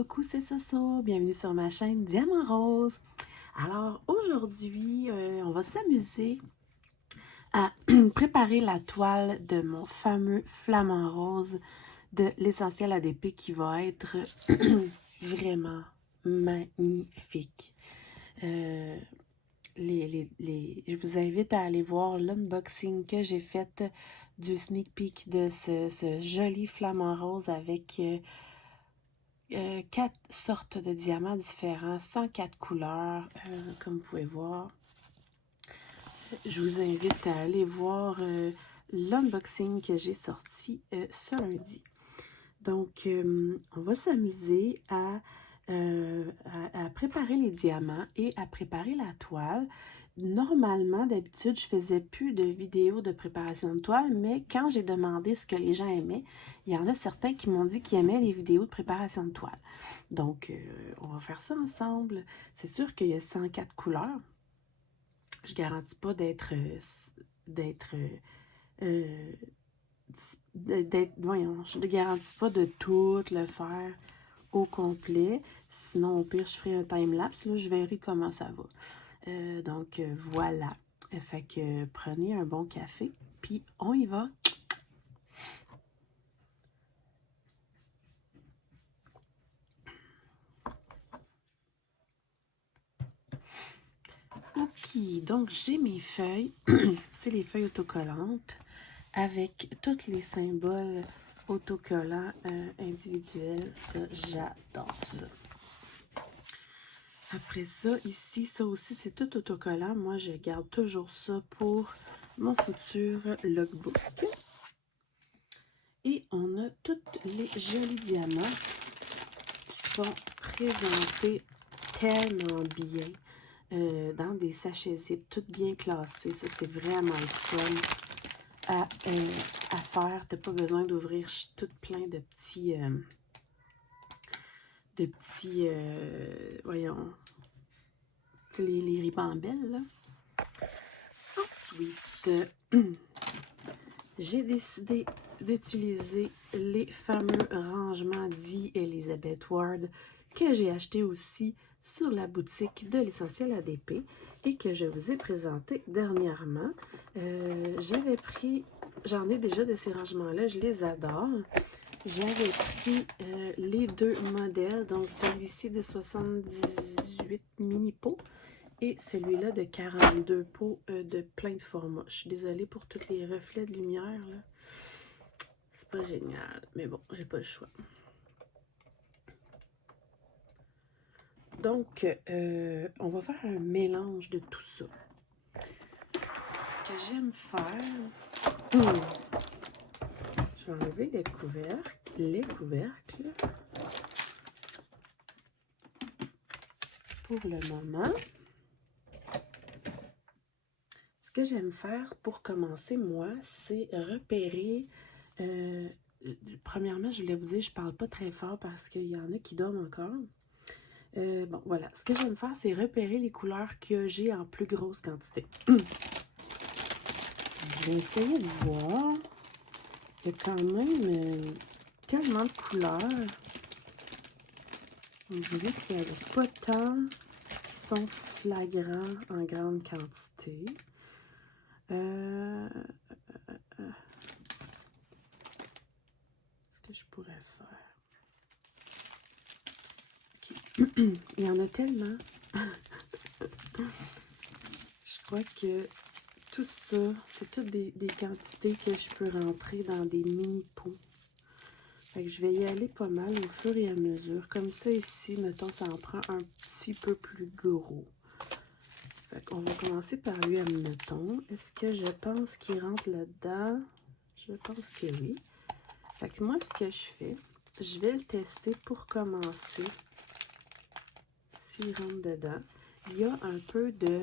Coucou, c'est Soso, bienvenue sur ma chaîne Diamant Rose. Alors aujourd'hui, on va s'amuser à préparer la toile de mon fameux flamant rose de l'essentiel ADP qui va être vraiment magnifique. Je vous invite à aller voir l'unboxing que j'ai fait du sneak peek de ce joli flamant rose avec 4 sortes de diamants différents, 104 couleurs, comme vous pouvez voir. Je vous invite à aller voir l'unboxing que j'ai sorti ce lundi. Donc, on va s'amuser à préparer les diamants et à préparer la toile. Normalement, d'habitude, je faisais plus de vidéos de préparation de toile, mais quand j'ai demandé ce que les gens aimaient, il y en a certains qui m'ont dit qu'ils aimaient les vidéos de préparation de toile. Donc, on va faire ça ensemble. C'est sûr qu'il y a 104 couleurs. Je ne garantis pas voyons, je ne garantis pas de tout le faire au complet. Sinon, au pire, je ferai un time-lapse. Là, je verrai comment ça va. Donc, voilà. Fait que prenez un bon café, puis on y va. Ok, donc j'ai mes feuilles. C'est les feuilles autocollantes avec tous les symboles autocollants individuels. Ça, j'adore ça. Après ça, ici, ça aussi, c'est tout autocollant. Moi, je garde toujours ça pour mon futur logbook. Et on a tous les jolis diamants qui sont présentés tellement bien dans des sachets zip, tout bien classés. Ça, c'est vraiment le fun à faire. Tu n'as pas besoin d'ouvrir tout plein de petits... voyons, les ribambelles, là. Ensuite, j'ai décidé d'utiliser les fameux rangements dits Elizabeth Ward que j'ai acheté aussi sur la boutique de l'essentiel ADP et que je vous ai présenté dernièrement. J'en ai déjà de ces rangements-là, je les adore. J'avais pris les deux modèles, donc celui-ci de 78 mini pots et celui-là de 42 pots de plein de formats. Je suis désolée pour tous les reflets de lumière, là. C'est pas génial, mais bon, j'ai pas le choix. Donc, on va faire un mélange de tout ça. Ce que j'aime faire... Je vais enlever les couvercles. Pour le moment. Ce que j'aime faire pour commencer, moi, c'est repérer... premièrement, je voulais vous dire, je parle pas très fort parce qu'il y en a qui dorment encore. Bon, voilà. Ce que j'aime faire, c'est repérer les couleurs que j'ai en plus grosse quantité. Je vais essayer de voir. Il y a quand même tellement de couleurs. On dirait qu'il n'y a pas tant qui sont flagrants en grande quantité. Ce que je pourrais faire. Okay. Il y en a tellement. Je crois que tout ça, c'est toutes des quantités que je peux rentrer dans des mini pots. Fait que je vais y aller pas mal au fur et à mesure. Comme ça ici, mettons, ça en prend un petit peu plus gros. Fait qu'on va commencer par lui, admettons. Est-ce que je pense qu'il rentre là-dedans? Je pense que oui. Fait que moi, ce que je fais, je vais le tester pour commencer. S'il rentre dedans. Il y a un peu de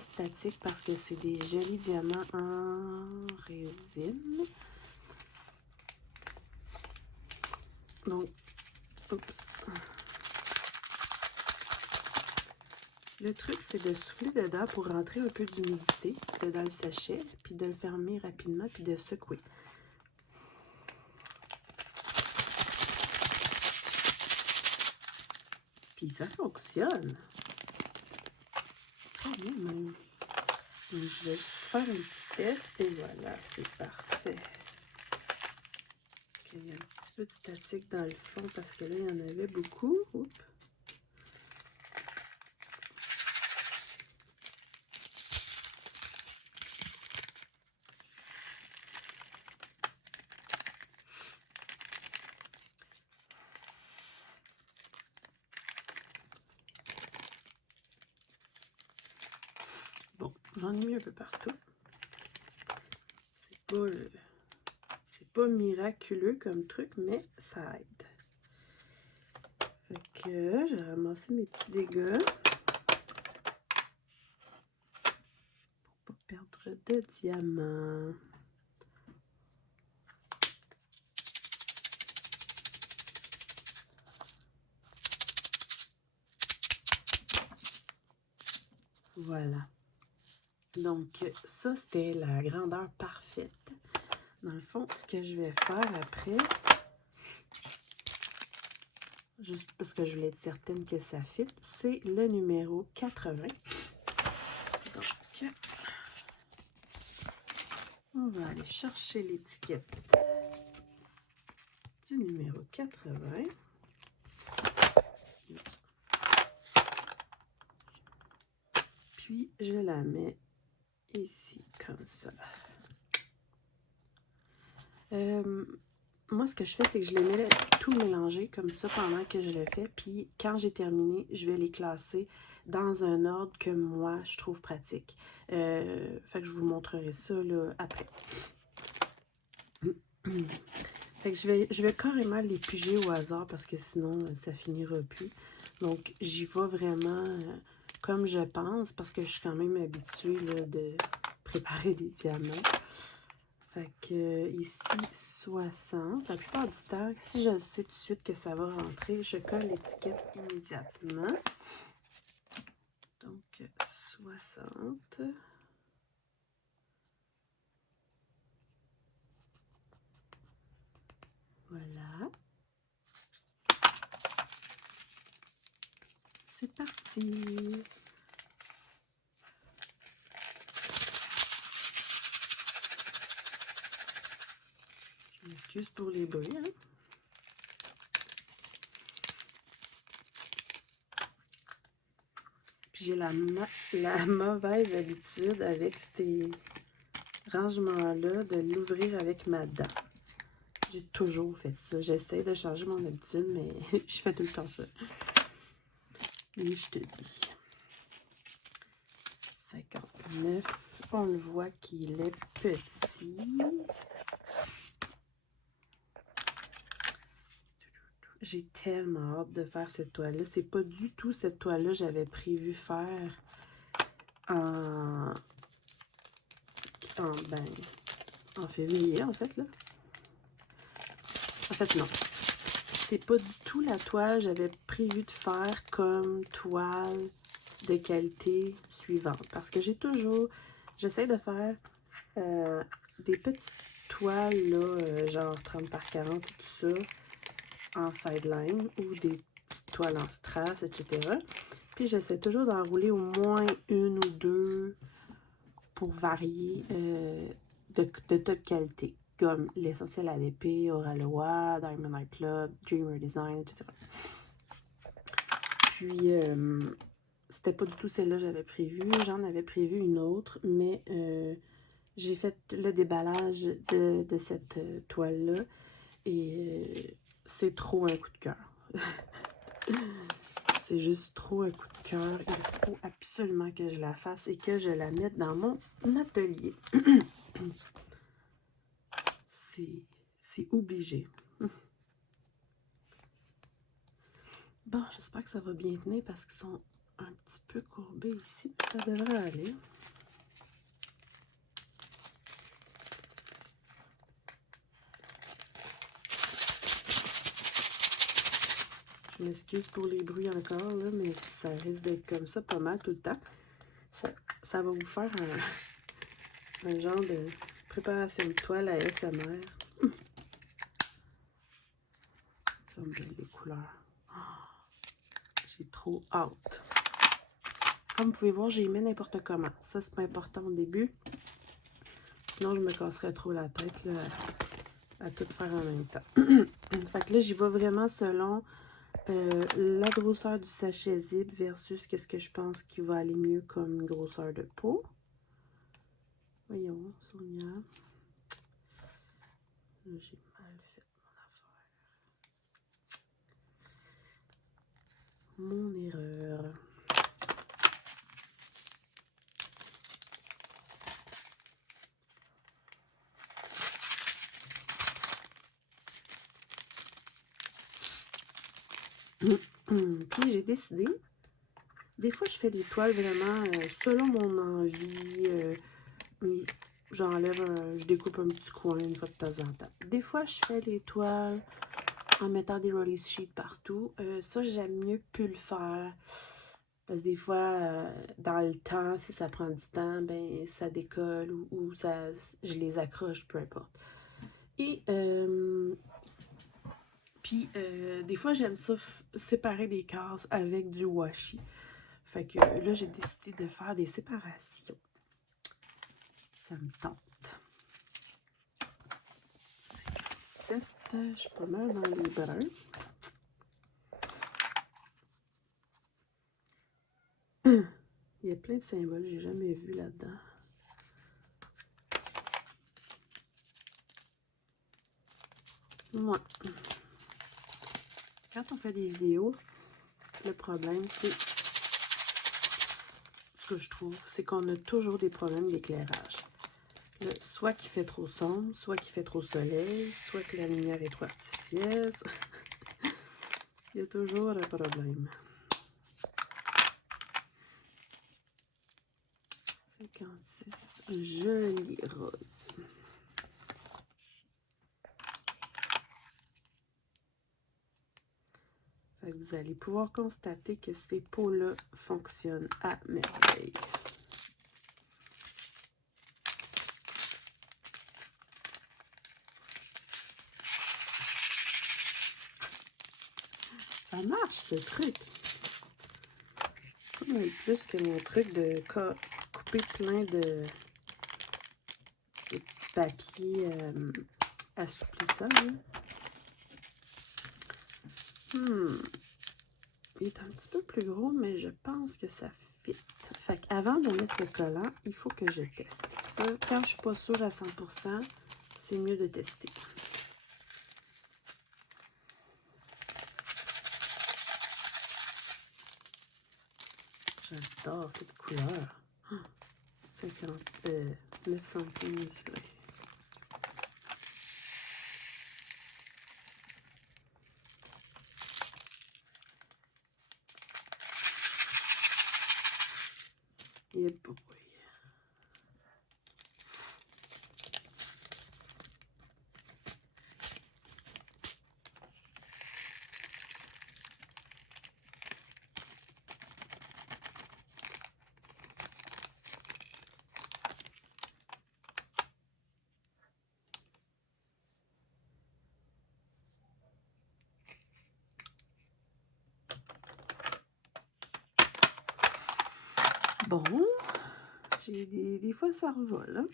statique parce que c'est des jolis diamants en résine. Donc, oups. Le truc, c'est de souffler dedans pour rentrer un peu d'humidité dans le sachet, puis de le fermer rapidement, puis de secouer. Puis ça fonctionne. Très bien même. Donc, je vais juste faire un petit test et voilà, c'est parfait. Okay, il y a un petit peu de statique dans le fond parce que là, il y en avait beaucoup. Oups. Bon, j'en ai mis un peu partout. C'est pas miraculeux comme truc, mais ça aide. Fait que j'ai ramassé mes petits dégâts. Pour pas perdre de diamants. Voilà. Donc, ça, c'était la grandeur parfaite. Dans le fond, ce que je vais faire après, juste parce que je voulais être certaine que ça fit, c'est le numéro 80. Donc, on va aller chercher l'étiquette du numéro 80. Puis, je la mets ici, comme ça. Moi, ce que je fais, c'est que je les mets tout mélangés comme ça pendant que je le fais. Puis, quand j'ai terminé, je vais les classer dans un ordre que moi, je trouve pratique. Fait que je vous montrerai ça là, après. Fait que je vais carrément les piger au hasard parce que sinon, ça finira plus. Donc, j'y vais vraiment comme je pense parce que je suis quand même habituée là, de préparer des diamants. Fait que ici, 60. La plupart du temps, si je sais tout de suite que ça va rentrer, je colle l'étiquette immédiatement. Donc, 60. Voilà. C'est parti. Je m'excuse pour les bruits, hein. Puis j'ai la mauvaise habitude avec ces rangements-là de l'ouvrir avec ma dent. J'ai toujours fait ça. J'essaie de changer mon habitude, mais je fais tout le temps ça. Et je te dis. 59. On le voit qu'il est petit. J'ai tellement hâte de faire cette toile-là. C'est pas du tout cette toile-là que j'avais prévu faire en février, en fait, là. En fait, non. C'est pas du tout la toile que j'avais prévu de faire comme toile de qualité suivante. Parce que j'essaie de faire des petites toiles, là, genre 30 par 40 et tout ça, en sideline ou des petites toiles en strass, etc. Puis j'essaie toujours d'enrouler au moins une ou deux pour varier de top qualité, comme l'Essentiel AVP, Oralois, Diamond Art Club, Dreamer Design, etc. Puis, c'était pas du tout celle-là que j'avais prévue. J'en avais prévu une autre, mais j'ai fait le déballage de cette toile-là et c'est trop un coup de cœur. C'est juste trop un coup de cœur. Il faut absolument que je la fasse et que je la mette dans mon atelier. C'est obligé. Bon, j'espère que ça va bien tenir parce qu'ils sont un petit peu courbés ici. Ça devrait aller. Je m'excuse pour les bruits encore, là, mais ça risque d'être comme ça pas mal tout le temps. Ça va vous faire un genre de préparation de toile à ASMR. Ça me donne les couleurs. Oh, j'ai trop hâte. Comme vous pouvez voir, j'y mets n'importe comment. Ça, c'est pas important au début. Sinon, je me casserais trop la tête là, à tout faire en même temps. Fait que là, j'y vais vraiment selon la grosseur du sachet zip versus qu'est-ce que je pense qui va aller mieux comme grosseur de peau. Voyons, Sonia. J'ai mal fait mon affaire. Mon erreur. Puis j'ai décidé, des fois je fais des toiles vraiment selon mon envie. J'enlève, je découpe un petit coin une fois de temps en temps. Des fois je fais les toiles en mettant des release sheets partout. Ça j'aime mieux plus le faire. Parce que des fois, dans le temps, si ça prend du temps, ben ça décolle ou ça, je les accroche, peu importe. Et puis, des fois, j'aime ça séparer des cases avec du washi. Fait que là, j'ai décidé de faire des séparations. Ça me tente. 57, je suis pas mal dans les bruns. Il y a plein de symboles que j'ai jamais vus là-dedans. Moi, quand on fait des vidéos, le problème, c'est ce que je trouve, c'est qu'on a toujours des problèmes d'éclairage. Soit qu'il fait trop sombre, soit qu'il fait trop soleil, soit que la lumière est trop artificielle. Il y a toujours un problème. 56, joli rose. Fait que vous allez pouvoir constater que ces peaux-là fonctionnent à merveille. Ça marche, ce truc. Comme plus que mon truc de couper plein de petits papiers assouplissants. Il est un petit peu plus gros, mais je pense que ça fit. Fait qu'avant de mettre le collant, il faut que je teste. Ça, quand je suis pas sûre à 100%, c'est mieux de tester. J'adore cette couleur. 915. Yeah, boy. Bon, j'ai des fois ça revole. Hein?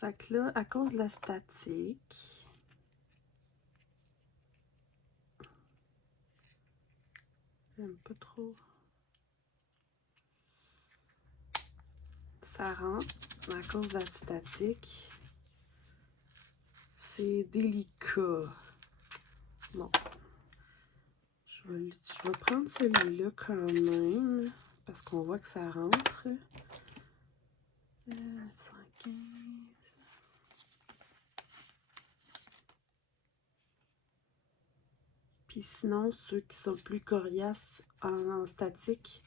Fait que là, à cause de la statique, j'aime pas trop. Ça rentre à cause de la statique. C'est délicat. Bon. Je vais prendre celui-là quand même. Parce qu'on voit que ça rentre. 915. Puis sinon, ceux qui sont plus coriaces en statique,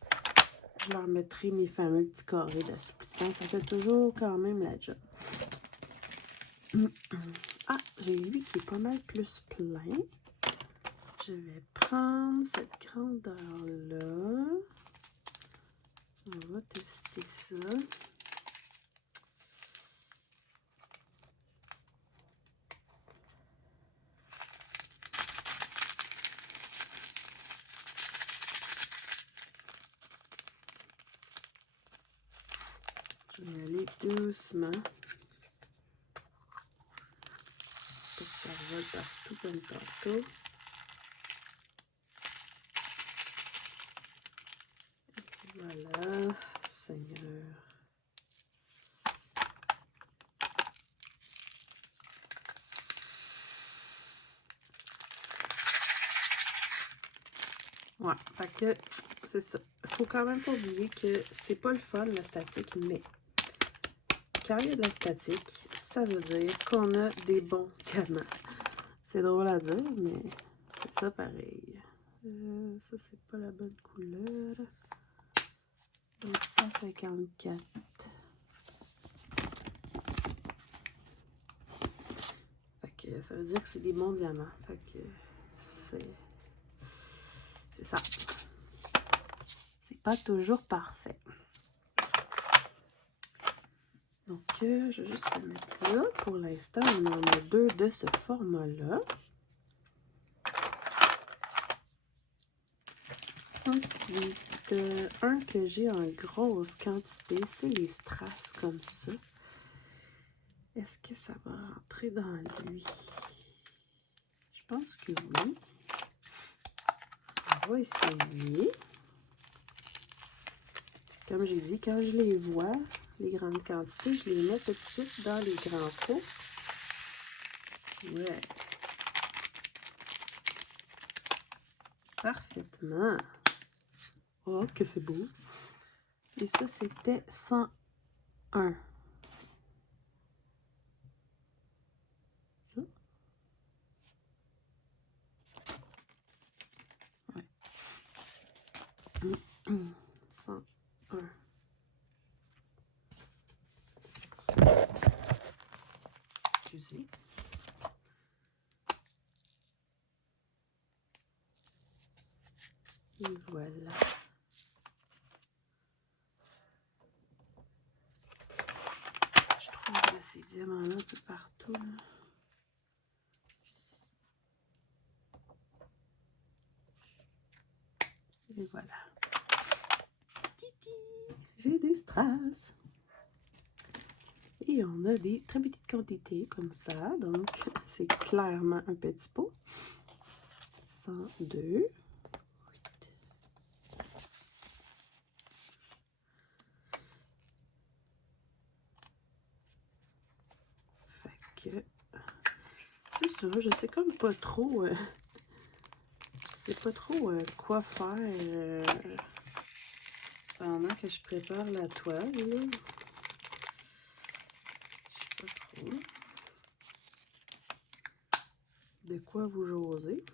je leur mettrai mes fameux petits carrés d'assouplissant. Ça fait toujours quand même la job. Ah, j'ai lui qui est pas mal plus plein. Je vais prendre cette grandeur-là. On va tester ça. Je vais aller doucement. Pour que ça revole partout comme tantôt. Voilà, Seigneur. Ouais, fait que c'est ça. Faut quand même pas oublier que c'est pas le fun la statique, mais quand il y a de la statique, ça veut dire qu'on a des bons diamants. C'est drôle à dire, mais c'est ça pareil. Ça, c'est pas la bonne couleur. 154. Fait que ça veut dire que c'est des bons diamants. Fait que c'est ça. C'est pas toujours parfait. Donc, je vais juste le mettre là. Pour l'instant, on en a 2 de ce format-là. Ensuite, un que j'ai en grosse quantité, c'est les strass comme ça. Est-ce que ça va rentrer dans lui? Je pense que oui. On va essayer. Comme j'ai dit, quand je les vois, les grandes quantités, je les mets tout de suite dans les grands pots. Ouais. Parfaitement. Oh, que c'est beau. Et ça, c'était 101. Ça? Ouais. 101. Excusez. Et voilà. Je trouve ces diamants-là un peu partout. Là. Et voilà. Titi! J'ai des strass. Et on a des très petites quantités comme ça. Donc, c'est clairement un petit pot. 102. Fait que c'est ça, je sais comme pas trop je sais pas trop quoi faire pendant que je prépare la toile. Là. Je sais pas trop de quoi vous jaser.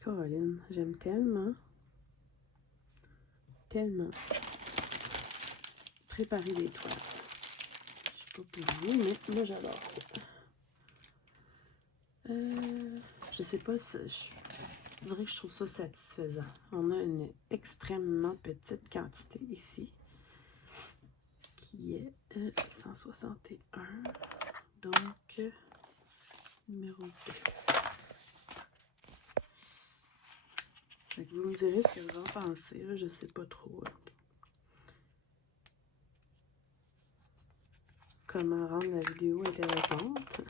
Caroline, j'aime tellement préparer des toiles. Je sais pas pour vous, mais moi j'adore ça. Je sais pas si je dirais que je trouve ça satisfaisant. On a une extrêmement petite quantité ici qui est 161. Donc, numéro 2. Fait que vous me direz ce que vous en pensez. Là, je sais pas trop comment rendre la vidéo intéressante.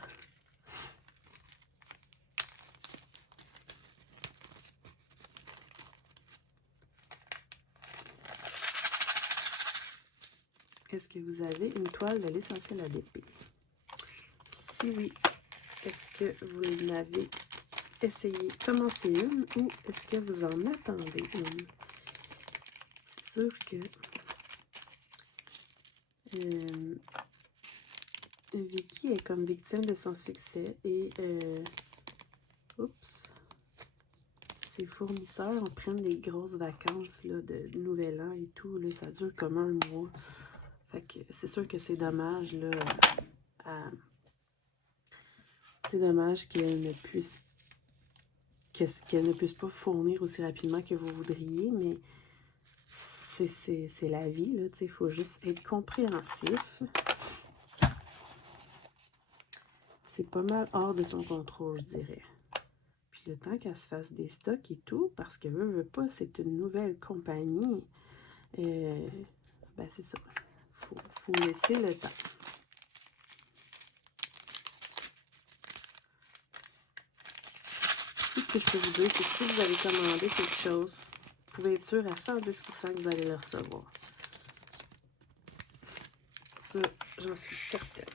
Est-ce que vous avez une toile de l'essentiel ADP? Si oui, est-ce que vous n'avez essayé commencer une ou est-ce que vous en attendez une? C'est sûr que Vicky est comme victime de son succès et oups, ses fournisseurs en prennent des grosses vacances là, de nouvel an et tout. Là, ça dure comme un mois. Fait que c'est sûr que c'est dommage là, c'est dommage qu'elle ne puisse pas fournir aussi rapidement que vous voudriez, mais c'est la vie, là, il faut juste être compréhensif. C'est pas mal hors de son contrôle, je dirais. Puis le temps qu'elle se fasse des stocks et tout, parce que veut pas, c'est une nouvelle compagnie. Ben c'est ça. Faut laisser le temps. Tout ce que je peux vous dire, c'est que si vous avez commandé quelque chose, vous pouvez être sûr à 110% que vous allez le recevoir. Ça, j'en suis certaine.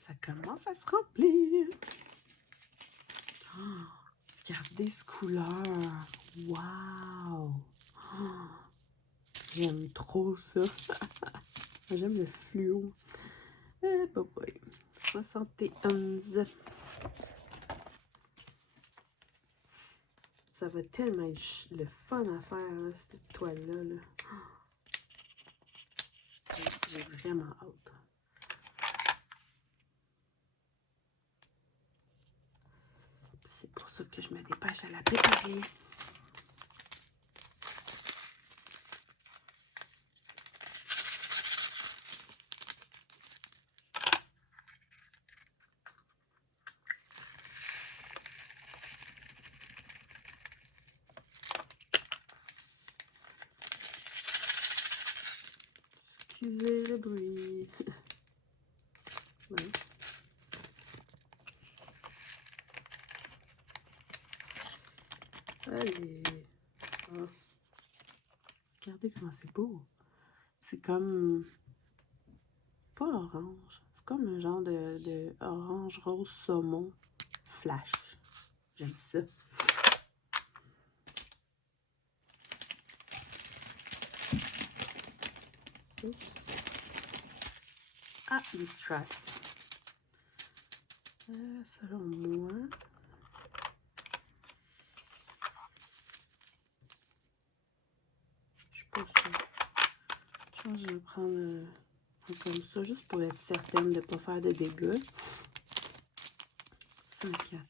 Ça commence à se remplir. Oh, regardez ce couleur. Wow! Oh, j'aime trop ça. J'aime le fluo. Eh, boy. 71. Ça va tellement être le fun à faire, là, cette toile-là. Là. J'ai vraiment hâte. C'est pour ça que je me dépêche à la préparer. Excusez le bruit. Ouais. Allez. Oh. Regardez comment c'est beau. C'est comme... pas orange. C'est comme un genre de orange rose saumon flash. J'aime ça. Oups. Ah, les strass. Selon moi... Je suis pas sûre. Je pense que je vais prendre comme ça, juste pour être certaine de ne pas faire de dégâts. 104.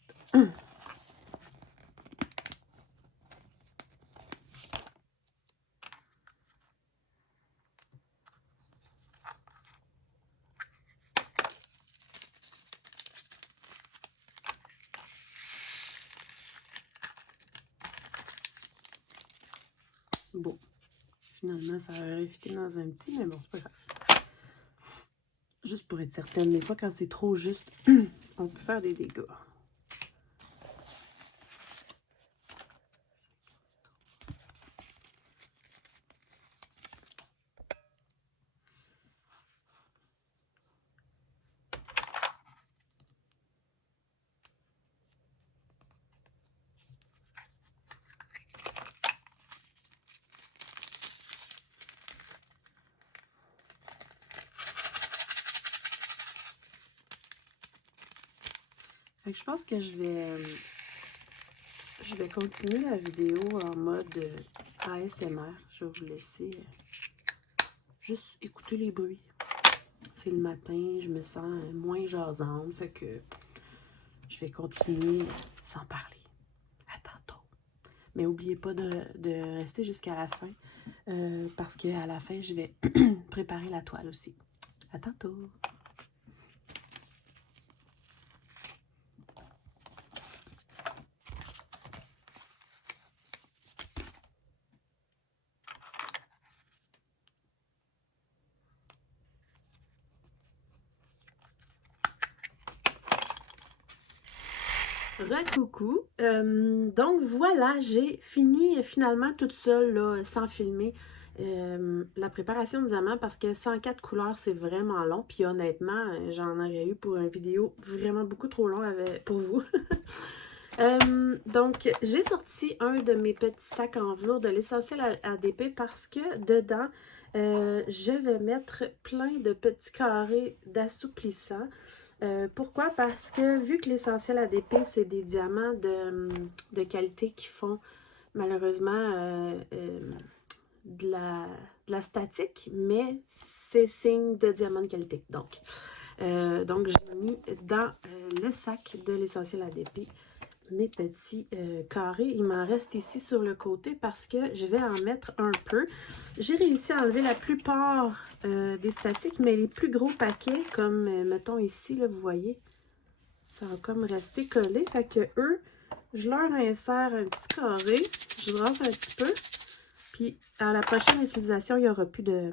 Bon, finalement, ça aurait fité dans un petit, mais bon, c'est pas grave. Juste pour être certaine, des fois, quand c'est trop juste, on peut faire des dégâts. Fait que je pense que je vais continuer la vidéo en mode ASMR. Je vais vous laisser juste écouter les bruits. C'est le matin, je me sens moins jasante, fait que je vais continuer sans parler. À tantôt. Mais n'oubliez pas de rester jusqu'à la fin, parce qu'à la fin, je vais préparer la toile aussi. À tantôt. Recoucou. Donc voilà, j'ai fini finalement toute seule, là, sans filmer, la préparation de diamant parce que 104 couleurs, c'est vraiment long. Puis honnêtement, j'en aurais eu pour une vidéo vraiment beaucoup trop long pour vous. Donc, j'ai sorti un de mes petits sacs en velours de l'essentiel ADP parce que dedans, je vais mettre plein de petits carrés d'assouplissant. Pourquoi? Parce que vu que l'essentiel ADP, c'est des diamants de qualité qui font malheureusement de la statique, mais c'est signe de diamant de qualité. Donc j'ai mis dans le sac de l'essentiel ADP mes petits carrés. Il m'en reste ici sur le côté parce que je vais en mettre un peu. J'ai réussi à enlever la plupart des statiques, mais les plus gros paquets, comme mettons ici, là, vous voyez, ça va comme rester collé. Fait que eux, je leur insère un petit carré, je brasse un petit peu, puis à la prochaine utilisation, il n'y aura plus de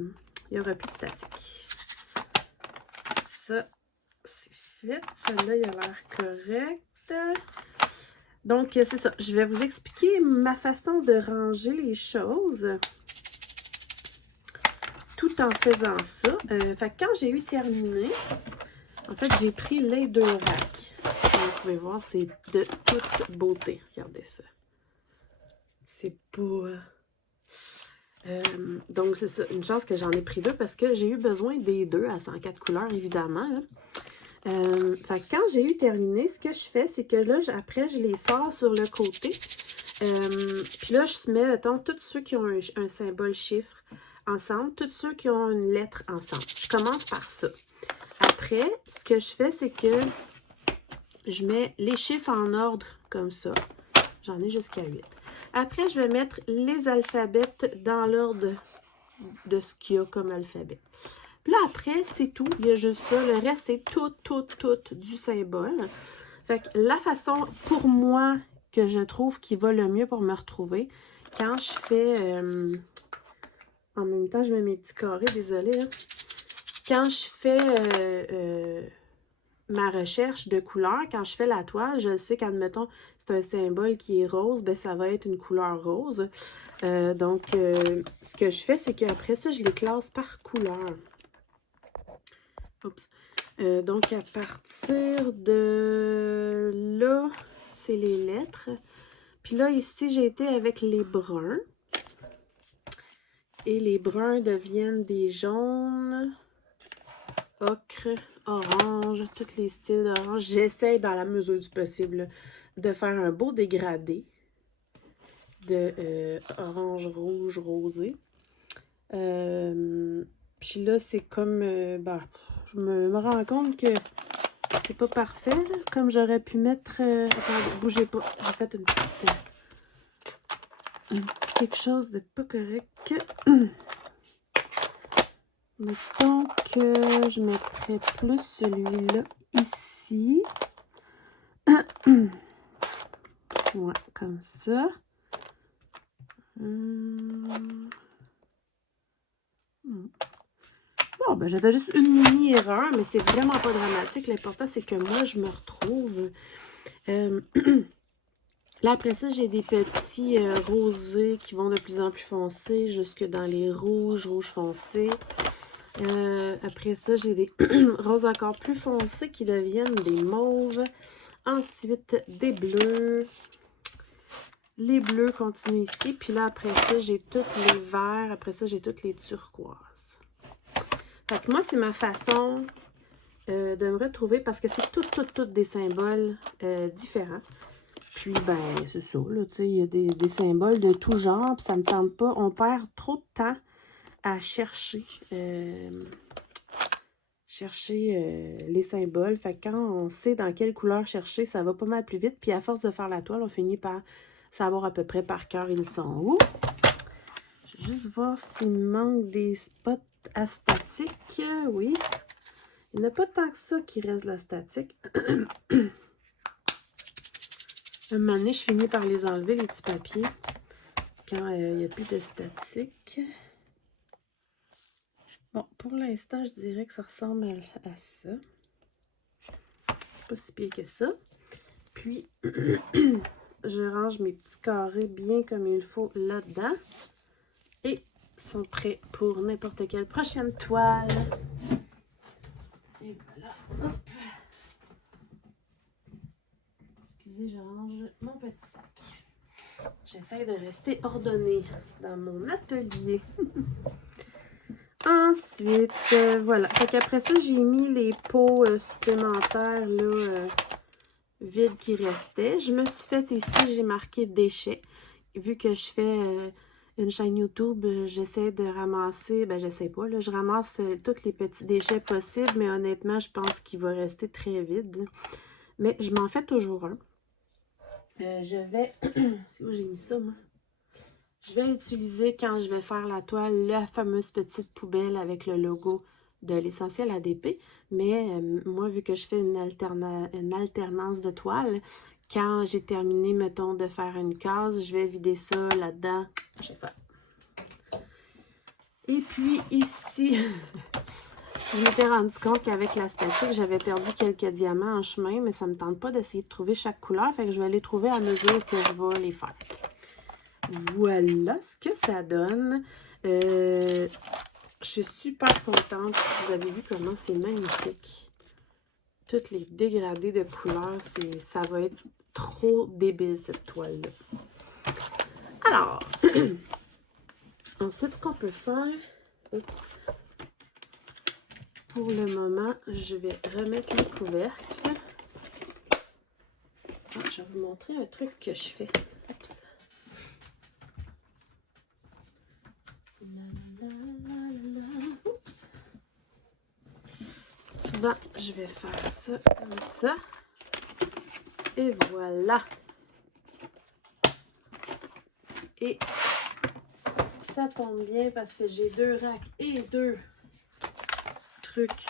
statique. Ça, c'est fait. Celle-là, il a l'air correct. Donc, c'est ça. Je vais vous expliquer ma façon de ranger les choses tout en faisant ça. Fait que quand j'ai eu terminé, en fait, j'ai pris les 2 racks. Comme vous pouvez voir, c'est de toute beauté. Regardez ça. C'est beau. Donc, c'est ça. Une chance que j'en ai pris 2 parce que j'ai eu besoin des 2 à 104 couleurs, évidemment. Là. Fait que quand j'ai eu terminé, ce que je fais, c'est que là, après, je les sors sur le côté. Puis là, je mets, mettons, tous ceux qui ont un symbole chiffre ensemble, tous ceux qui ont une lettre ensemble. Je commence par ça. Après, ce que je fais, c'est que je mets les chiffres en ordre comme ça. J'en ai jusqu'à 8. Après, je vais mettre les alphabets dans l'ordre de ce qu'il y a comme alphabet. Puis là, après, c'est tout. Il y a juste ça. Le reste, c'est tout du symbole. Fait que la façon, pour moi, que je trouve qui va le mieux pour me retrouver, quand je fais... en même temps, je mets mes petits carrés, désolée. Hein. Quand je fais ma recherche de couleur, quand je fais la toile, je sais qu'admettons, c'est un symbole qui est rose, ben ça va être une couleur rose. Donc, ce que je fais, c'est qu'après ça, je les classe par couleur. Oups. Donc, à partir de là, c'est les lettres. Puis là, ici, j'ai été avec les bruns. Et les bruns deviennent des jaunes, ocre, orange, tous les styles d'orange. J'essaie, dans la mesure du possible, de faire un beau dégradé de orange, rouge, rosé. Puis là, c'est comme... je me rends compte que c'est pas parfait, là, comme j'aurais pu mettre... attendez, bougez pas. J'ai fait un petit quelque chose de pas correct. Mettons que je mettrais plus celui-là ici. Ouais, comme ça. Bon, ben j'avais juste une mini-erreur, mais c'est vraiment pas dramatique. L'important, c'est que moi, je me retrouve. Là, après ça, j'ai des petits rosés qui vont de plus en plus foncés, jusque dans les rouges, rouges foncés. Après ça, j'ai des roses encore plus foncés qui deviennent des mauves. Ensuite, des bleus. Les bleus continuent ici. Puis là, après ça, j'ai tous les verts. Après ça, j'ai toutes les turquoises. Fait que moi, c'est ma façon de me retrouver parce que c'est tout des symboles différents. Puis, ben, c'est ça, là, tu sais, il y a des symboles de tout genre, puis ça me tente pas. On perd trop de temps à chercher les symboles. Fait que quand on sait dans quelle couleur chercher, ça va pas mal plus vite. Puis à force de faire la toile, on finit par savoir à peu près par cœur ils sont où. Je vais juste voir s'il me manque des spots à statique. Oui. Il n'y a pas tant que ça qui reste la statique. Un moment donné, je finis par les enlever, les petits papiers, quand il n'y a plus de statique. Bon, pour l'instant, je dirais que ça ressemble à ça. Pas si pire que ça. Puis, je range mes petits carrés bien comme il faut là-dedans. Et sont prêts pour n'importe quelle prochaine toile. Et voilà. Hop. Excusez, je range mon petit sac. J'essaie de rester ordonnée dans mon atelier. Ensuite, voilà. Fait qu'après ça, j'ai mis les pots supplémentaires là, vides qui restaient. Je me suis fait ici, j'ai marqué déchets. Vu que je fais une chaîne YouTube, j'essaie de ramasser, ben j'essaie pas, là, je ramasse tous les petits déchets possibles, mais honnêtement, je pense qu'il va rester très vide. Mais je m'en fais toujours un. Je vais... C'est où j'ai mis ça, moi? Je vais utiliser, quand je vais faire la toile, la fameuse petite poubelle avec le logo de l'Essentiel ADP. Mais moi, vu que je fais une alternance de toile, quand j'ai terminé, mettons, de faire une case, je vais vider ça là-dedans à chaque fois. Et puis ici, je m'étais rendu compte qu'avec la statique, j'avais perdu quelques diamants en chemin, mais ça ne me tente pas d'essayer de trouver chaque couleur, fait que je vais les trouver à mesure que je vais les faire. Voilà ce que ça donne. Je suis super contente. Vous avez vu comment c'est magnifique. Toutes les dégradés de couleurs, ça va être trop débile cette toile-là. Alors, ensuite, ce qu'on peut faire... Oups. Pour le moment, je vais remettre les couvercles. Je vais vous montrer un truc que je fais. Oups. Oups. Souvent, je vais faire ça comme ça. Et voilà. Et ça tombe bien parce que j'ai 2 racks et 2 trucs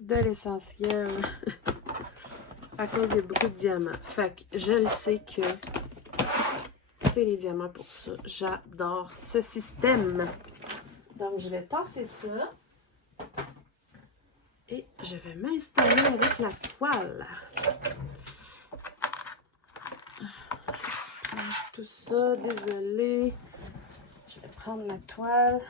de l'Essentiel. À cause de beaucoup de diamants. Fait que je le sais que c'est les diamants pour ça. J'adore ce système. Donc, je vais tasser ça. Et je vais m'installer avec la toile. Tout ça, désolée. Je vais prendre ma toile.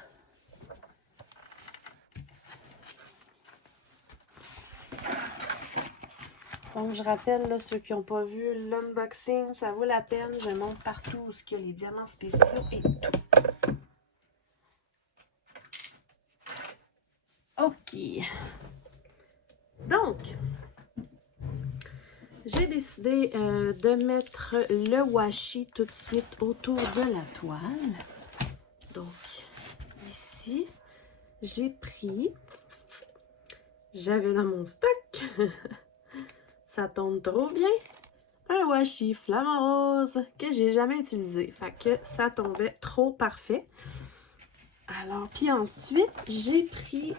Donc, je rappelle, là, ceux qui n'ont pas vu l'unboxing, ça vaut la peine. Je montre partout où il y a les diamants spéciaux et tout. OK. Donc, j'ai décidé de mettre le washi tout de suite autour de la toile. Donc, ici, j'ai pris, j'avais dans mon stock, ça tombe trop bien, un washi flamant rose que j'ai jamais utilisé. Fait que ça tombait trop parfait. Alors, puis ensuite, j'ai pris,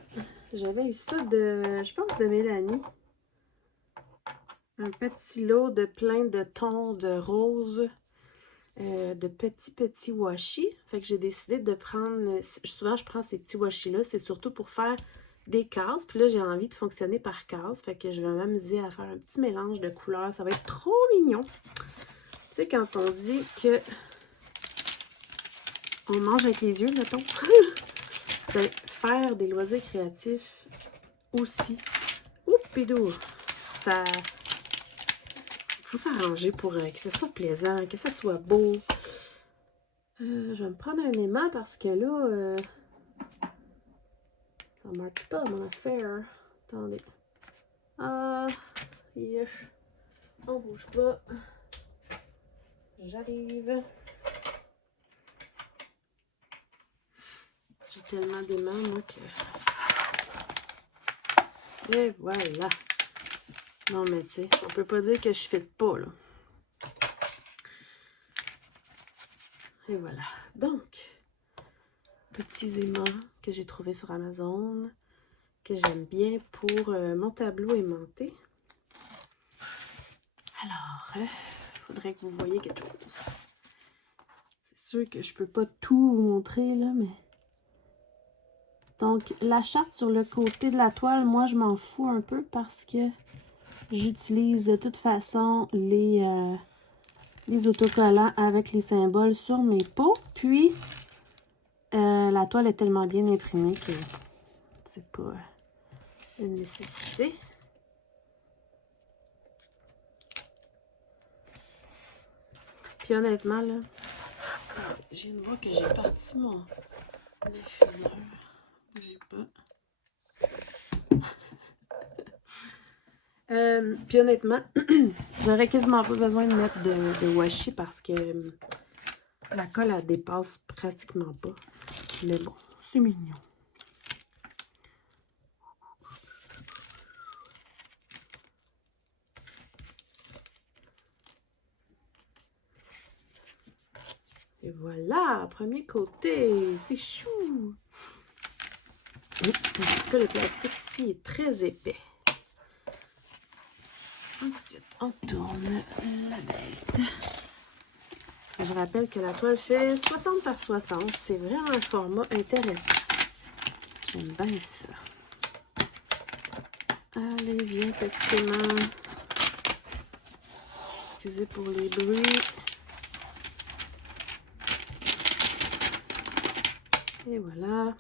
j'avais eu ça de, je pense, de Mélanie. Un petit lot de plein de tons de rose, de petits washi. Fait que j'ai décidé de prendre, souvent je prends ces petits washi-là, c'est surtout pour faire des cases. Puis là, j'ai envie de fonctionner par case. Fait que je vais m'amuser à faire un petit mélange de couleurs. Ça va être trop mignon. Tu sais, quand on dit que on mange avec les yeux, mettons. Ben, faire des loisirs créatifs aussi. Oupidou! Ça... faut s'arranger pour que ce soit plaisant, que ce soit beau. Je vais me prendre un aimant parce que là, ça ne marche pas mon affaire. Attendez. Ah, yes. On bouge pas. J'arrive. J'ai tellement d'aimants, moi, que... Et voilà. Non, mais tu sais, on peut pas dire que je fête pas, là. Et voilà. Donc, petits aimants que j'ai trouvés sur Amazon, que j'aime bien pour mon tableau aimanté. Alors, il faudrait que vous voyez quelque chose. C'est sûr que je peux pas tout vous montrer, là, mais... Donc, la charte sur le côté de la toile, moi, je m'en fous un peu parce que j'utilise de toute façon les autocollants avec les symboles sur mes pots. Puis, la toile est tellement bien imprimée que c'est pas une nécessité. Puis honnêtement, là, je viens de voir que j'ai parti mon diffuseur. J'ai pas. Puis honnêtement, j'aurais quasiment pas besoin de mettre de washi parce que la colle, elle dépasse pratiquement pas. Mais bon, c'est mignon. Et voilà, premier côté, c'est chou! En tout cas, le plastique ici est très épais. Ensuite, on tourne la bête. Je rappelle que la toile fait 60 par 60. C'est vraiment un format intéressant. J'aime bien ça. Allez, viens, petit aimant. Excusez pour les bruits. Et voilà.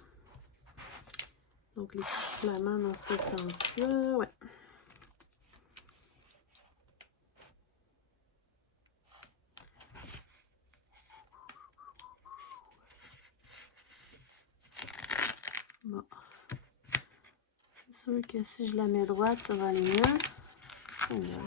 Donc, les petits flamants dans ce sens-là. Ouais. Bon. C'est sûr que si je la mets droite, ça va aller mieux. Seigneur.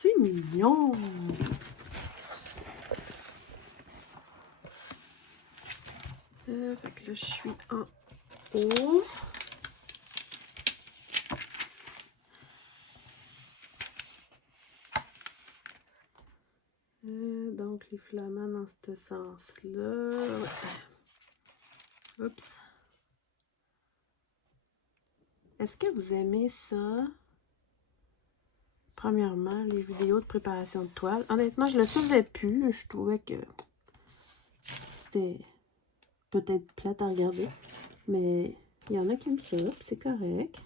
C'est mignon! Fait que là, je suis en haut. Donc, les flamants dans ce sens-là. Ouais. Oups. Est-ce que vous aimez ça? Premièrement, les vidéos de préparation de toile. Honnêtement, je le faisais plus. Je trouvais que c'était peut-être plate à regarder. Mais il y en a qui aiment ça, puis c'est correct.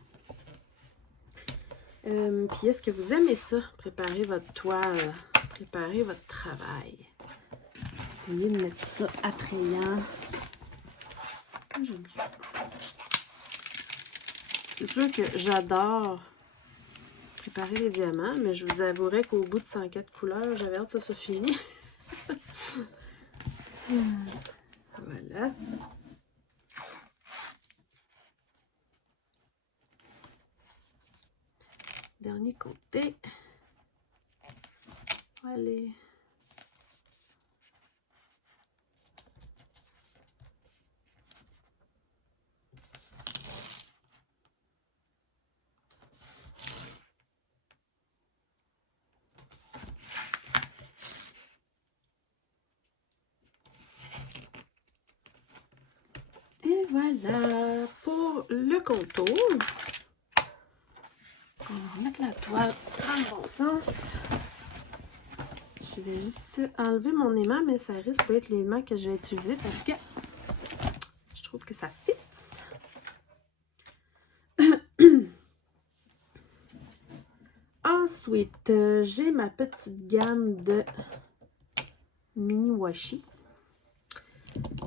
Puis est-ce que vous aimez ça? Préparer votre toile, préparer votre travail. Essayez de mettre ça attrayant. J'aime ça. C'est sûr que j'adore préparer les diamants, mais je vous avouerai qu'au bout de 104 couleurs, j'avais hâte que ça soit fini. Voilà. Dernier côté. Allez. Et voilà pour le contour. On va remettre la toile dans le bon sens. Je vais juste enlever mon aimant, mais ça risque d'être l'aimant que je vais utiliser parce que je trouve que ça fit. Ensuite, j'ai ma petite gamme de mini washi.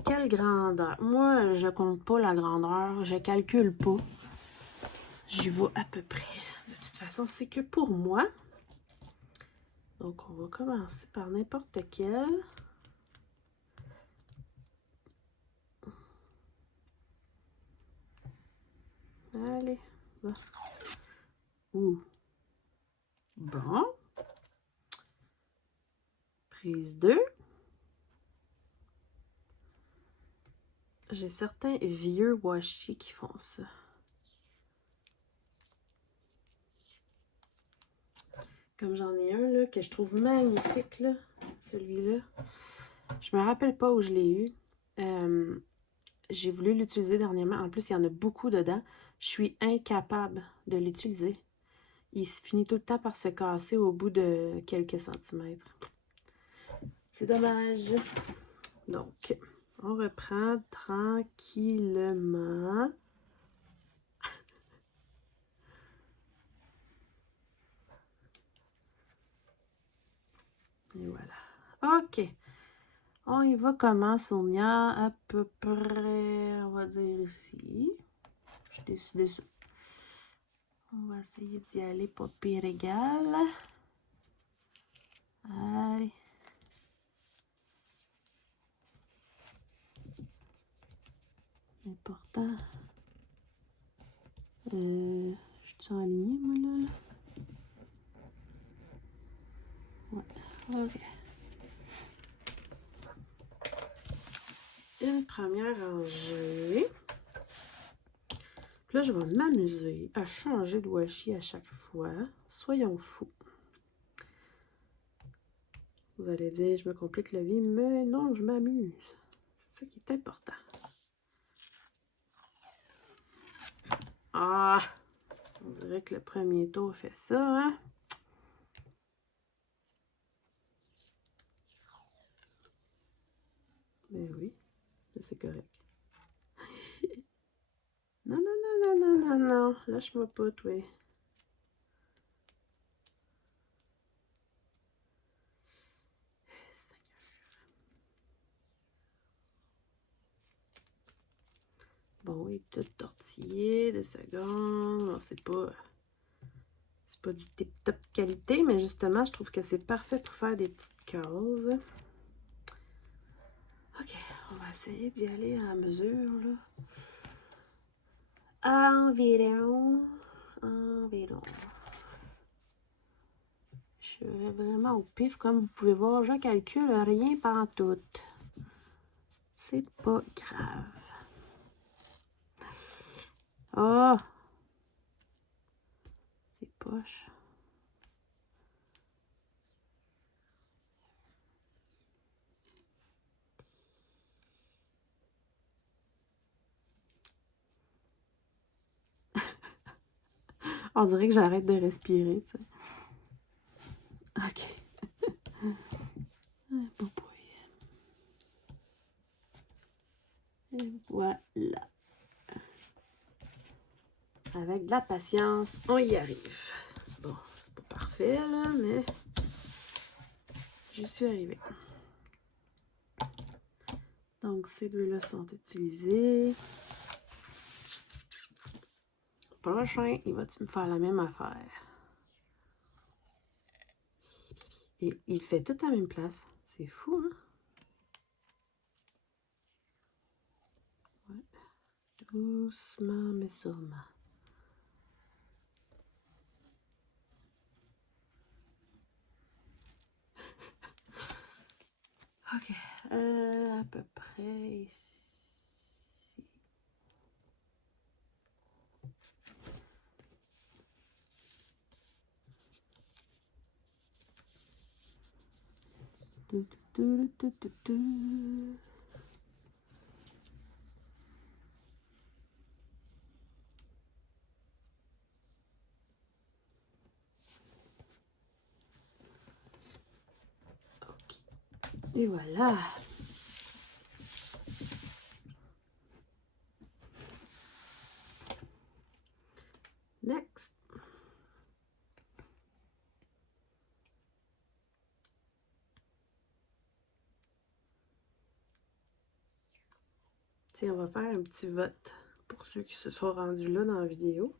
Quelle grandeur? Moi, je compte pas la grandeur, je calcule pas. J'y vais à peu près. De toute façon, c'est que pour moi. Donc, on va commencer par n'importe quel. Allez. Bon. Ouh. Bon. Prise 2. J'ai certains vieux washi qui font ça. Comme j'en ai un là que je trouve magnifique, là, celui-là. Je me rappelle pas où je l'ai eu. J'ai voulu l'utiliser dernièrement. En plus, il y en a beaucoup dedans. Je suis incapable de l'utiliser. Il se finit tout le temps par se casser au bout de quelques centimètres. C'est dommage. Donc, on reprend tranquillement. Et voilà. OK. On y va comment, Sonia? À peu près, on va dire ici. J'ai décidé ça. On va essayer d'y aller pas pire égal. Allez. important. Je suis alignée, moi, là? Ouais, ok. Une première rangée. Puis là, je vais m'amuser à changer de washi à chaque fois. Soyons fous. Vous allez dire, je me complique la vie, mais non, je m'amuse. C'est ça qui est important. Ah! On dirait que le premier tour fait ça, hein? Ben oui, c'est correct. Non, non, non, non, non, non, non. Lâche-moi pas, toi. Bon, il est tout tortillé, 2 secondes. C'est pas du tip-top qualité, mais justement, je trouve que c'est parfait pour faire des petites cases. Ok, on va essayer d'y aller à mesure, là. Environ. Je vais vraiment au pif. Comme vous pouvez voir, je calcule rien pantoute. C'est pas grave. Ah! C'est poche. On dirait que j'arrête de respirer, tu sais. Ok. Bon boy. Et voilà. Avec de la patience, on y arrive. Bon, c'est pas parfait, là, mais j'y suis arrivée. Donc, ces deux-là sont utilisés. Prochain, il va-tu me faire la même affaire? Et il fait tout à la même place. C'est fou, hein? Ouais. Doucement, mais sûrement. Ok. À peu près ici. Ok. Et voilà. Next. Tiens, on va faire un petit vote pour ceux qui se sont rendus là dans la vidéo.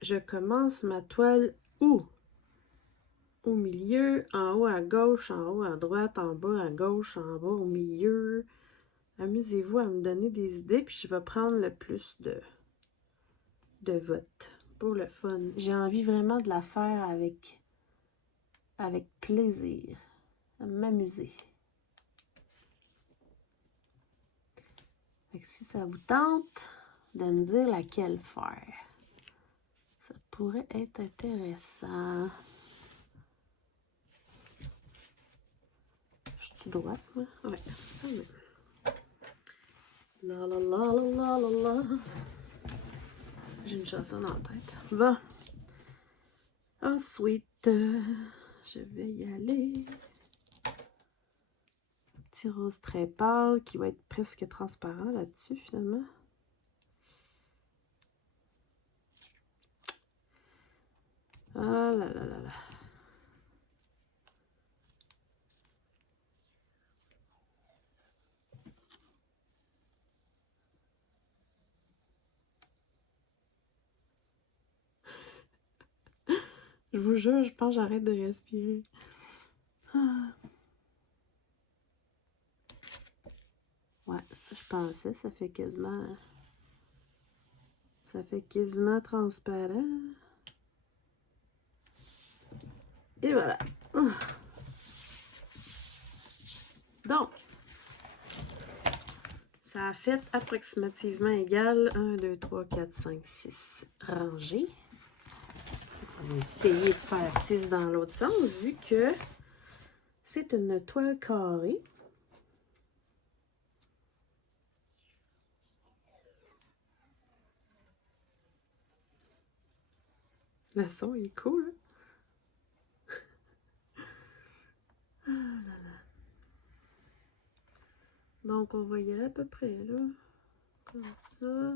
Je commence ma toile où? Au milieu, en haut à gauche, en haut à droite, en bas à gauche, en bas au milieu. Amusez-vous à me donner des idées, puis je vais prendre le plus de votes pour le fun. J'ai envie vraiment de la faire avec plaisir, à m'amuser. Fait que si ça vous tente de me dire laquelle faire, ça pourrait être intéressant. Je suis droite, moi? Ouais, ça même. La la la la la la la. J'ai une chanson dans la tête. Bon. Ensuite, je vais y aller. Petit rose très pâle qui va être presque transparent là-dessus, finalement. Ah là là là là. Je vous jure, je pense que j'arrête de respirer. Ah. Ouais, ça je pensais, ça fait quasiment Ça fait quasiment transparent. Et voilà. Donc, ça a fait approximativement égal 1, 2, 3, 4, 5, 6 rangées. On va essayer de faire 6 dans l'autre sens, vu que c'est une toile carrée. Le son est cool. Ah là là. Donc, on va y aller à peu près, là. Comme ça.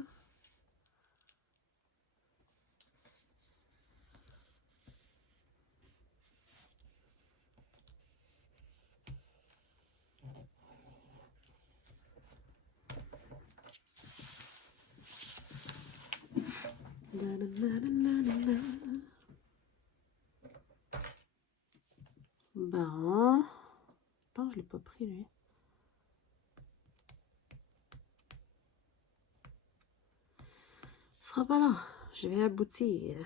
Bon. Je pense que je l'ai pas pris, lui. Ce sera pas là. Je vais aboutir.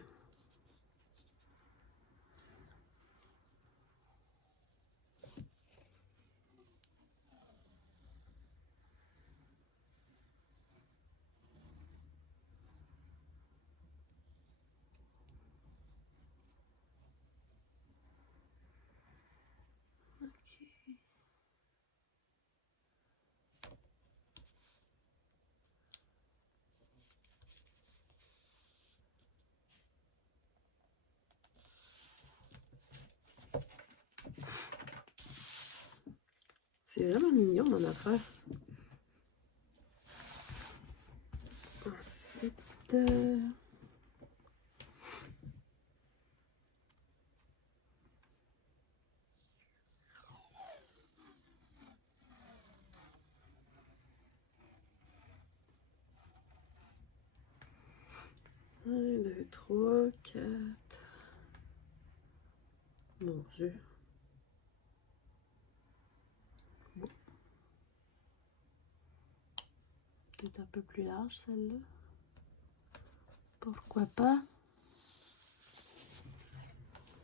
OK. C'est vraiment mignon, mon affaire. Ensuite... 1, 2, 3, 4. Mon Dieu. Bon. Peut-être un peu plus large, celle-là. Pourquoi pas?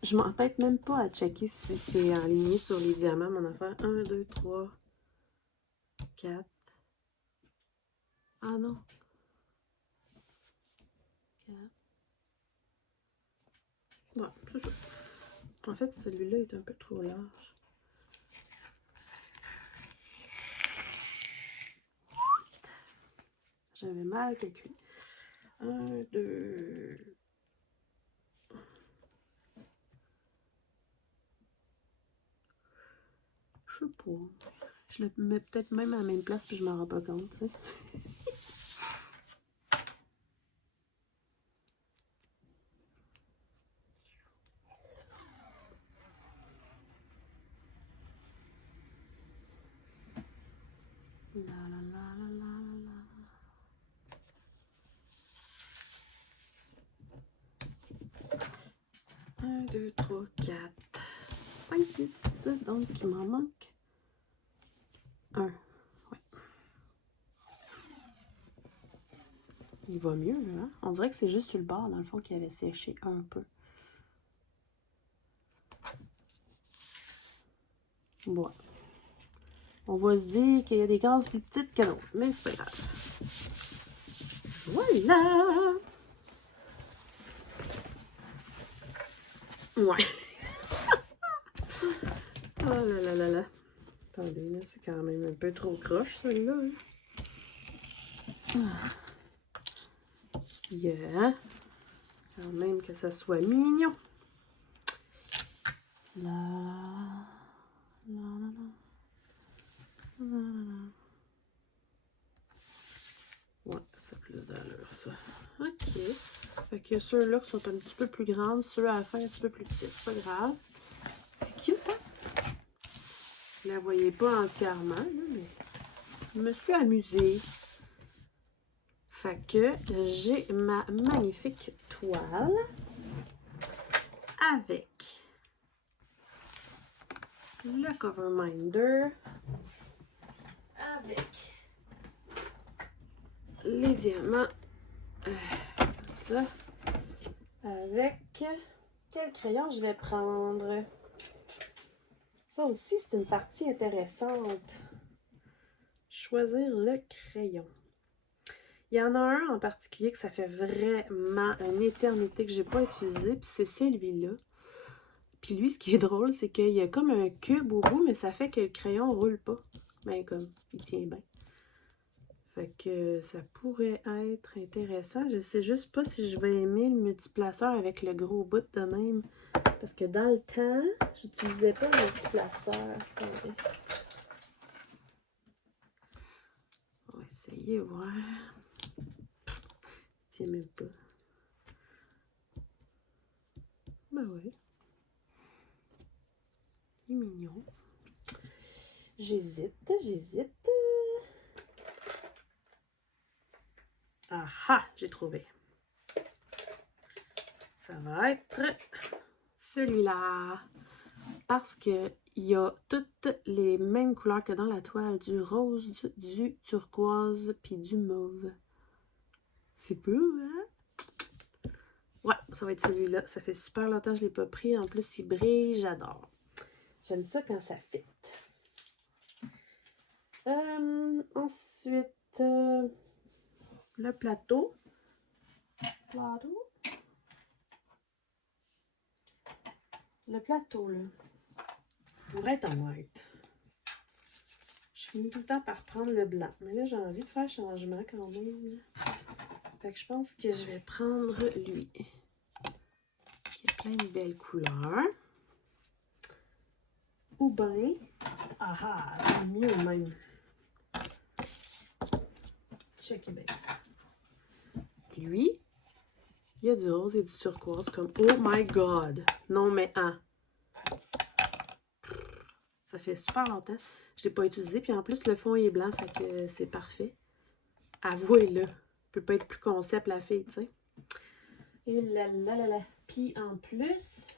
Je m'entête même pas à checker si c'est aligné sur les diamants, mon affaire. 1, 2, 3, 4. Ah non. 4. Ouais, c'est ça. En fait, celui-là est un peu trop large. J'avais mal calculé. 1, 2... Je sais pas. Je le mets peut-être même à la même place puis je m'en rends pas compte, tu sais. La la la la la la. 1, 2, 3, 4, 5, 6. Donc, il m'en manque 1. Ouais. Il va mieux, là. Hein? On dirait que c'est juste sur le bord, dans le fond, qui avait séché un peu. Bon. On va se dire qu'il y a des cases plus petites que d'autres, mais c'est pas grave. Voilà! Ouais. Oh là là là là. Attendez, là, c'est quand même un peu trop croche, celui-là. Hein? Yeah. Quand même que ça soit mignon. Là. Là, là, là. Là, là, là. Ouais, ça a plus d'allure, ça. OK. Fait que ceux-là qui sont un petit peu plus grands, ceux à la fin un petit peu plus petits, c'est pas grave. C'est cute, hein? Je la voyais pas entièrement, là, mais je me suis amusée. Fait que j'ai ma magnifique toile avec le cover minder, avec les diamants ça avec quel crayon je vais prendre. Ça aussi, c'est une partie intéressante. Choisir le crayon. Il y en a un en particulier que ça fait vraiment une éternité que je n'ai pas utilisé, puis c'est celui-là. Puis lui, ce qui est drôle, c'est qu'il y a comme un cube au bout, mais ça fait que le crayon ne roule pas. Ben comme, il tient bien. Fait que ça pourrait être intéressant. Je sais juste pas si je vais aimer le multiplaceur avec le gros bout de même. Parce que dans le temps, j'utilisais pas le multiplaceur. Attendez. On va essayer, voir. Tiens même pas. Ben oui. Il est mignon. J'hésite. Ah ah, j'ai trouvé. Ça va être celui-là. Parce que il y a toutes les mêmes couleurs que dans la toile. Du rose, du turquoise, puis du mauve. C'est beau, hein? Ouais, ça va être celui-là. Ça fait super longtemps que je ne l'ai pas pris. En plus, il brille. J'adore. J'aime ça quand ça fit. Ensuite, le plateau. Le plateau, là, pourrait être en white. Je finis tout le temps par prendre le blanc. Mais là, j'ai envie de faire changement quand même. Fait que je pense que je vais prendre lui. Qui a plein de belles couleurs. Ou bien... Ah ah, mieux même. Checkez bien ça. Lui, il y a du rose et du turquoise comme oh my god. Non mais hein. Ça fait super longtemps. Je ne l'ai pas utilisé. Puis en plus, le fond est blanc. Fait que c'est parfait. Avouez-le. Peut pas être plus concept la fille, tu sais. Et là là là là. Puis en plus,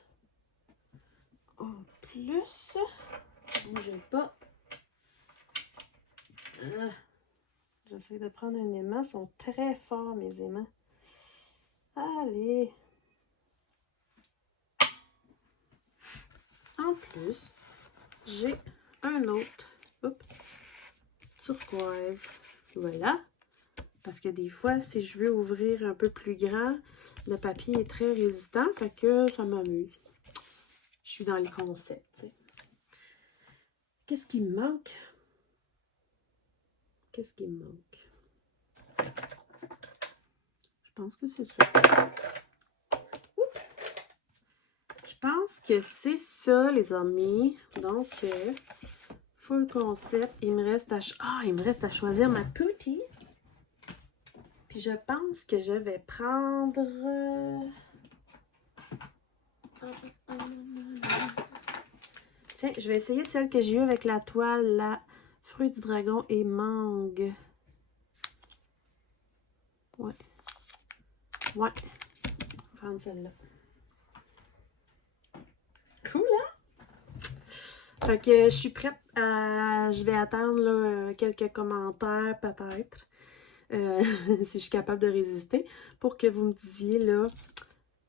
bougez pas. J'essaie de prendre un aimant. Ils sont très forts, mes aimants. Allez. En plus, j'ai un autre turquoise. Voilà. Parce que des fois, si je veux ouvrir un peu plus grand, le papier est très résistant. Fait que ça m'amuse. Je suis dans les concepts, tu sais. Qu'est-ce qui me manque? Qu'est-ce qui me manque? Je pense que c'est ça. Oups. Je pense que c'est ça, les amis. Donc, full concept. Il me reste à choisir ma petite. Puis je pense que je vais prendre... Tiens, je vais essayer celle que j'ai eue avec la toile, la fruit du dragon et mangue. Ouais. Ouais. Je vais prendre celle-là. Cool, hein? Fait que je suis prête à... Je vais attendre là, quelques commentaires, peut-être. Si je suis capable de résister, pour que vous me disiez là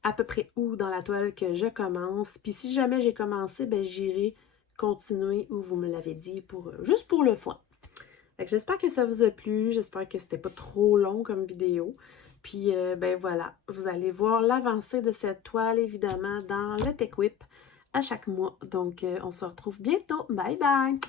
à peu près où dans la toile que je commence. Puis si jamais j'ai commencé, ben j'irai continuer où vous me l'avez dit, juste pour le fun. Fait que j'espère que ça vous a plu, j'espère que c'était pas trop long comme vidéo. Puis ben voilà, vous allez voir l'avancée de cette toile évidemment dans le Tech Whip à chaque mois. Donc on se retrouve bientôt. Bye bye!